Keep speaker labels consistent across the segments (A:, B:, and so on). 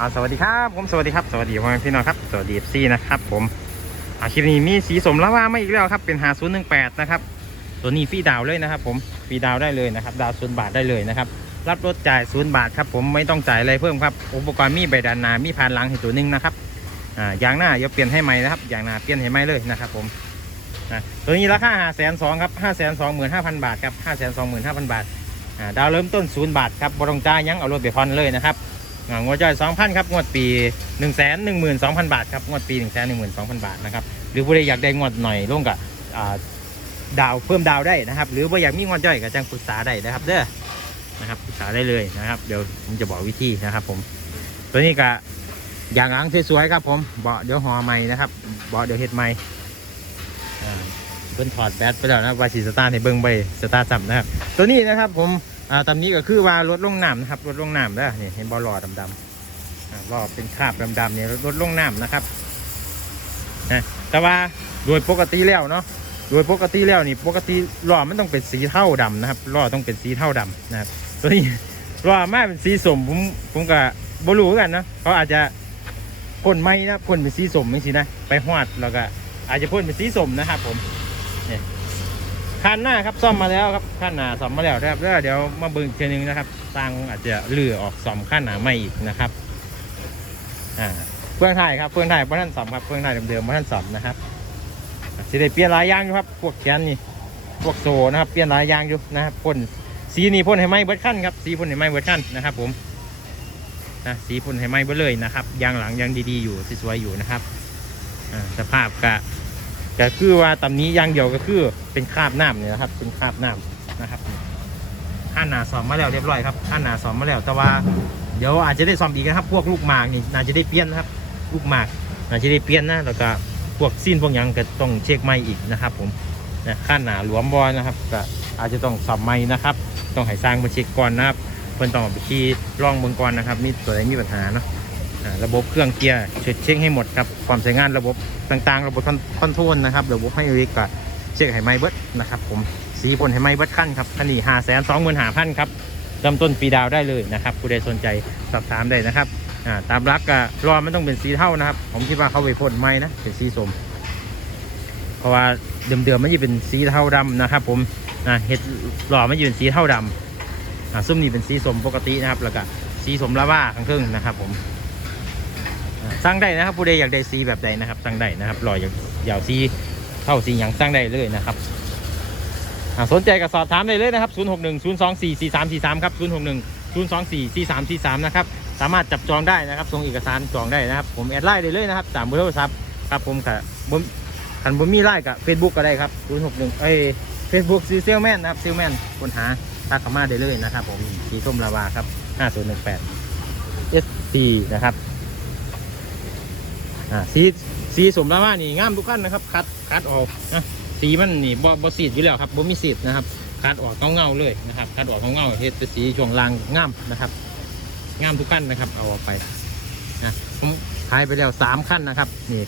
A: อาสวัสดีครับผมสวัสดีครับสวัสดีพ่อแม่พี่น้องครับสวัสดีเอฟซีนะครับผมอาคลิปนี้มีสีสมและว่าไม่อีกแล้วครับเป็นหาศูนย์หนึ่งแปดนะครับตัวนี้ฟรีดาวเลยนะครับ ผมฟรีดาวได้เลยนะครับ ดาวศูนย์บาทได้เลยนะครับรับรถจ่ายศูนย์บาทครับผมไม่ต้องจ่ายอะไรเพิ่มครับอุปกรณ์มีใบดันนามีพานหลังให้ตัวหนึงนะครับอ่ายางหน้าอย่าเปลี่ยนให้ใหม่นะครับยางหน้าเปลี่ยนให้ใหม่เลยนะครับผมนะตัวนี้ราคาห้าแสนสองครับห้าแสนสองหมื่นห้าพันบาทครับห้าแสนสองหมื่นห้าพันบาทอ่าดาวเริ่มต้นศูนย์บาทครับบรองจ่ายยังเอารถไปผ่อนเลยนะครับ งวดจ่าย2,000ครับงวดปี 1 1 2 0 0 0 บาทครับงวดปี 1 1 2 0 0 0 บาทนะครับหรือผู้ใดอยากได้งวดหน่อยลงกับดาวเพิ่มดาวได้นะครับ หรือว่าอยากมีงวดย่อยก็จังปรึกษาได้นะครับเด้อนะครับปรึกษาได้เลยนะครับ เดี๋ยวผมจะบอกวิธีนะครับ ผม ตัวนี้ก็ยางหล้างสวยๆครับ ผมเบาะเดี๋ยวห่อใหม่นะครับเบาะเดี๋ยวเฮ็ดใหม่เพิ่นถอดแบตไปแล้วนะวาสีสตาร์ให้เบิ้งไปสตาร์จับนะครับ ตัวนี้นะครับผม อ่าตำนี้ก็คือว่าลดลงน้ำนะครับลดลงน้ำแล้วนี่เห็นบอลลอดำๆอ่ารอเป็นคราบดำๆเนี่ยลดลงน้ำนะครับนะแต่ว่าโดยปกติแล้วเนาะโดยปกติแล้วนี่ปกติล้อมันต้องเป็นสีเท่าดำนะครับล้อต้องเป็นสีเท่าดำนะครับตัวนี้ล้อมาเป็นสีสมผมผมก็บรู้คือกันนะเขาอาจจะพ่นไม้นะพ่นเป็นสีสมไม่สินะไปหวดแล้วก็อาจจะพ่นเป็นสีสมนะครับผม คันหน้าครับซ่อมมาแล้วครับขั้นหน้าซ่อมมาแล้วนะครับแล้วเดี๋ยวมาเบิ่งอีกทีหนึงนะครับตังอาจจะเลือออกซ่อมขั้นหน้าใหม่อีกนะครับอ่าเฟื่องไทยครับเฟื่องไทยเพราะท่านซ่อมครับเฟื่องไทยเดิมๆเพราท่านซ่อมนะครับสิได้เปลี่ยนหลายอย่างอยู่ครับพวกแกนนี่พวกโซ่นะครับเปลี่ยนหลายอย่างอยู่นะครับพ่นสีนี่พ่นให้ไหมเบิดขั้นครับสีพ่นให้ไหมเบิดขั้นนะครับ ผมนะสีพ่นให้ไหมเบิดเลยนะครับยางหลังยังดีๆอยู่สวยๆอยู่นะครับอ่าสภาพกะ ก็คือว่าตำนี้อย่างเดียวก็คือเป็นคราบน้ำเนี่ยนะครับ เป็นคราบน้ำนะครับข้าหนาสอมมาแล้วเรียบร้อยครับข้าหนาสอมมาแล้ว แต่ว่าเดี๋ยวอาจจะได้สอมอีกนะครับ พวกลูกหมากนี่น่าจะได้เปลี่ยนนะครับ ลูกหมากน่าจะได้เปลี่ยนนะแล้วก็พวกสิ้นพวกยังก็ต้องเช็คใหม่อีกนะครับ ผมนะข้าหนาหลวมบอลนะครับก็อาจจะต้องสอมใหม่นะครับ ต้องให้สร้างมาเช็คก่อนนะครับเพิ่นต้องไปขี่ล่องเมืองก่อนนะครับนี่ตัวไหนมีปัญหาเนาะ ระบบเครื่องเกียร์เช็คเช็คให้หมดครับความใช้งานระบบต่างๆ ระบบคอนโทรลนะครับระบบให้เล็กก็เช็คให้ไมเบิร์ดนะครับผมสีพ่นให้ไมเบิร์ดขั้นครับคันนี้ห้าแสนสองหมื่นห้าพันครับเริ่มต้นฟรีดาวได้เลยนะครับผู้ใดสนใจสอบถามได้นะครับตามรักก็รอมันต้องเป็นสีเท่านะครับ ผมคิดว่าเขาไปพ่นไม้นะเป็นสีส้มเพราะว่าเดิมๆมันจะเป็นสีเท่าดำนะครับ ผมเห็ดหล่อมันจะเป็นสีเท่าดำอ่าซุ้มนี่เป็นสีส้มปกตินะครับแล้วก็สีส้มลาว่าข้างครึ่งนะครับ ผม สั่งได้นะครับผู้ใดอยากได้สีแบบใดนะครับสั่งได้นะครับรออยากอยากสีเท่าสีอย่างสั่งได้เลยนะครับสนใจก็สอบถามได้เลยนะครับ 0 6 1 0 2 4 4 3 4 3 ครับ 0 6 1 0 2 4 4 3 4 3 นะครับ สามารถจับจองได้นะครับ ส่งเอกสารจองได้นะครับ ผมแอดไลน์ได้เลยนะครับตามเบอร์โทรศัพท์ครับผมกับผมขันผมมีไลน์กับเฟซบุ๊กก็ได้ครับ 0 6 1 เอ้ยเฟซบุ๊กซีเซลแมนนะครับเซลแมนค้นหาทักเข้ามาได้เลยนะครับ ผมสีส้มลาวาครับ 5018 SC นะครับ อ่าสีสีสมแล้วว่านี่งามทุกขั้นนะครับ คัดคัดออกนะสีมันนี่บ่บ่สีดอยู่แล้วครับบ่มีสีดนะครับคัดออกเงาเงาเลยนะครับคัดออกเงาเงาเฮ็ดเป็นสีช่วงล่างงามนะครับงามทุกขั้นนะครับเอาออกไปนะผมขายไปแล้วสามขั้นนะครับนี่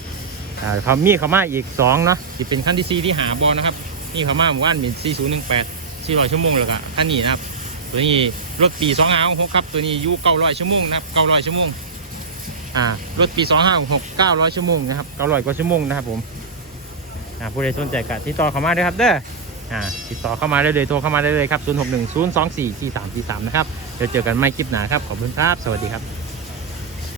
A: อ่าเขามีเขามาอีกสองเนาะที่เป็นขั้นที่สี่ที่หาบอนะครับนี่เขามาหมู่บ้านเป็นสี่ศูนย์หนึ่งแปดสี่ร้อยชั่วโมงแล้วก็ขั้นนี้นะครับตัวนี้รถปีสองห้าหกครับตัวนี้อยู่เก้าร้อยชั่วโมงนะครับเก้าร้อยชั่วโมง อ่ารถปี 2 5 6 900 ชั่วโมงนะครับ900กว่าชั่วโมงนะครับผมอ่าผู้ใดสนใจก็ติดต่อเข้ามาด้วยครับเด้ออ่าติดต่อเข้ามาได้เลยโทรเข้ามาได้เลยครับ 061 024 4343 นะครับเดี๋ยวเจอกันไม่คลิปหนาครับขอบคุณครับ สวัสดีครับ